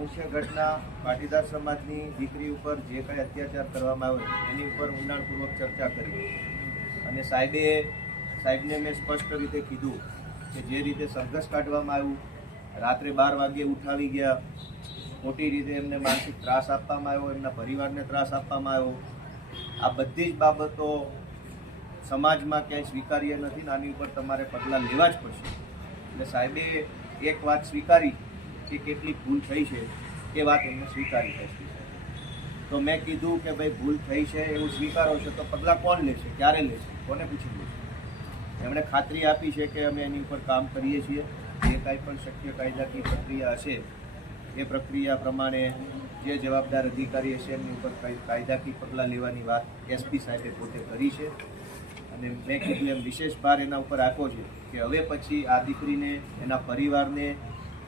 મુખ્ય ઘટના પાટીદાર સમાજની દીકરી ઉપર જે કંઈ અત્યાચાર કરવામાં આવ્યો એની ઉપર ઊંડાણપૂર્વક ચર્ચા કરી અને સાહેબને મેં સ્પષ્ટ રીતે કીધું કે જે રીતે સરઘસ કાઢવામાં આવ્યું, રાત્રે 12 વાગ્યે ઉઠાવી ગયા, ખોટી રીતે એમને માનસિક ત્રાસ આપવામાં આવ્યો, એમના પરિવારને ત્રાસ આપવામાં આવ્યો, આ બધી જ બાબતો સમાજમાં ક્યાંય સ્વીકાર્ય નથી. આની ઉપર તમારે પગલાં લેવા જ પડશે. એટલે સાહેબે એક વાત સ્વીકારી કે કેટલી ભૂલ થઈ છે એ વાત એમને સ્વીકારી હતી. તો મેં કીધું કે ભાઈ ભૂલ થઈ છે એવું સ્વીકારો છો તો પગલાં કોણ લેશે, ક્યારે લેશે, કોને પૂછી લેશે? એમણે ખાતરી આપી છે કે અમે એની ઉપર કામ કરીએ છીએ. જે કાંઈ પણ શક્ય કાયદાકીય પ્રક્રિયા હશે એ પ્રક્રિયા પ્રમાણે જે જવાબદાર અધિકારી હશે એમની ઉપર કાયદાકીય પગલાં લેવાની વાત એસપી સાહેબે પોતે કરી છે. અને મેં કીધું એમ વિશેષ ભાર એના ઉપર આપ્યો છે કે હવે પછી આ દીકરીને, એના પરિવારને,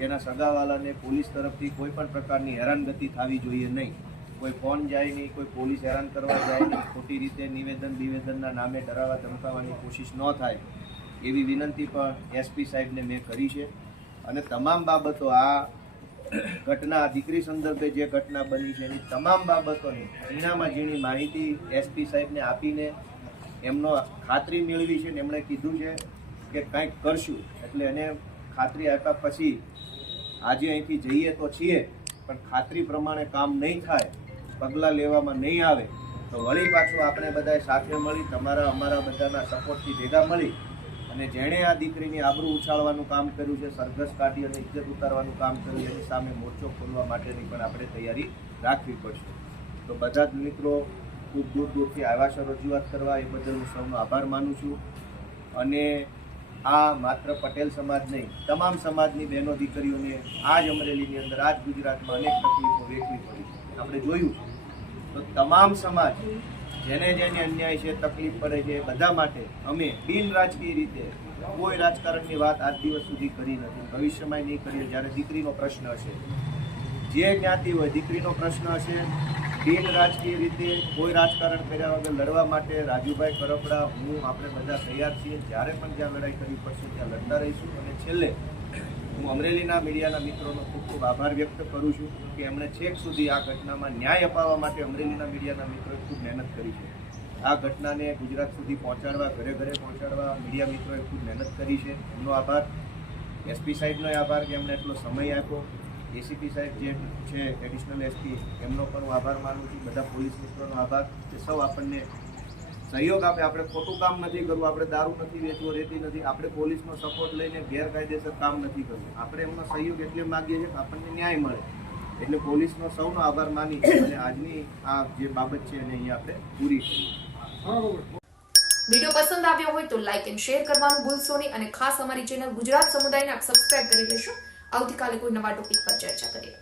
એના સગાવાલાને પોલીસ તરફથી કોઈ પણ પ્રકારની હેરાનગતિ થવી જોઈએ નહીં. કોઈ ફોન જાય નહીં, કોઈ પોલીસ હેરાન કરવા જાય નહીં, ખોટી રીતે નિવેદનના નામે ડરાવવા ધમકાવવાની કોશિશ ન થાય એવી વિનંતી પણ એસપી સાહેબને મેં કરી છે. અને તમામ બાબતો આ ઘટના દીકરી સંદર્ભે જે ઘટના બની છે એની તમામ બાબતોની ઝીણામાં ઝીણી માહિતી એસપી સાહેબને આપીને એમનો ખાતરી મેળવી છે. એમણે કીધું છે કે કંઈક કરશું. એટલે એને ખાતરી આપ્યા પછી આજે અહીંથી જઈએ તો છીએ, પણ ખાતરી પ્રમાણે કામ નહીં થાય, પગલાં લેવામાં નહીં આવે તો વળી પાછું આપણે બધાએ સાથે મળી અમારા બધાના સપોર્ટથી ભેગા મળી અને જેણે આ દીકરીની આબરૂ ઉછાળવાનું કામ કર્યું છે, સરઘસ કાઢી અને ઇજ્જત ઉતારવાનું કામ કર્યું, એની સામે મોરચો ખોલવા માટેની પણ આપણે તૈયારી રાખવી પડશે. તો બધા જ મિત્રો ખૂબ દૂરથી આવ્યા છે રજૂઆત કરવા, એ બદલ હું સૌનો આભાર માનું છું. અને આ માત્ર પટેલ સમાજ નહીં, તમામ સમાજની બહેનો દીકરીઓને આ જ અમરેલીની અંદર, આ જ ગુજરાતમાં અનેક તકલીફો વેઠવી પડી છે. આપણે જોયું છે. તો તમામ સમાજ જેને અન્યાય છે, તકલીફ પડે છે, બધા માટે અમે બિન રાજકીય રીતે કોઈ રાજકારણની વાત આજ દિવસ સુધી કરી નથી, ભવિષ્યમાં નહીં કરીએ. જ્યારે દીકરીનો પ્રશ્ન હશે, જે જ્ઞાતિ હોય, દીકરીનો પ્રશ્ન હશે, બિન રાજકીય રીતે કોઈ રાજકારણ કર્યા વગર લડવા માટે રાજુભાઈ કરપડા, હું, આપણે બધા તૈયાર છીએ. જ્યારે પણ જ્યાં લડાઈ કરવી પડશે ત્યાં લડતા રહીશું. અને છેલ્લે હું અમરેલીના મીડિયાના મિત્રોનો ખૂબ ખૂબ આભાર વ્યક્ત કરું છું કે એમણે છેક સુધી આ ઘટનામાં ન્યાય અપાવવા માટે અમરેલીના મીડિયાના મિત્રોએ ખૂબ મહેનત કરી છે. આ ઘટનાને ગુજરાત સુધી પહોંચાડવા, ઘરે ઘરે પહોંચાડવા મીડિયા મિત્રોએ ખૂબ મહેનત કરી છે. એમનો આભાર. એસપી સાહેબનો આભાર કે એમણે એટલો સમય આપ્યો. એસીપી સાહેબ જે છે એડિશનલ એસપી, એમનો પણ હું આભાર માનું છું. બધા પોલીસ મિત્રોનો આભાર કે સૌ આપણને સહયોગ આપે. આપણે ખોટું કામ નથી કરવું, આપણે દારૂ નથી વેચવો, રેતી નથી, આપણે પોલીસનો સપોર્ટ લઈને ગેરકાયદેસર કામ નથી કરવું. આપણે એમનો સહયોગ એટલે માગીએ છીએ કે આપણને ન્યાય મળે. એટલે પોલીસનો સૌનો આભાર માની અને આજની આ જે બાબત છે એને અહીંયા આપણે પૂરી કરીએ. વિડીયો પસંદ આવ્યો હોય તો લાઈક એન્ડ શેર કરવાનું ભૂલશો નહીં અને ખાસ અમારી ચેનલ ગુજરાત સમુદાયને આપ સબસ્ક્રાઇબ કરી લેશો. આવતીકાલે કોઈ નવા ટોપિક પર ચર્ચા કરીએ.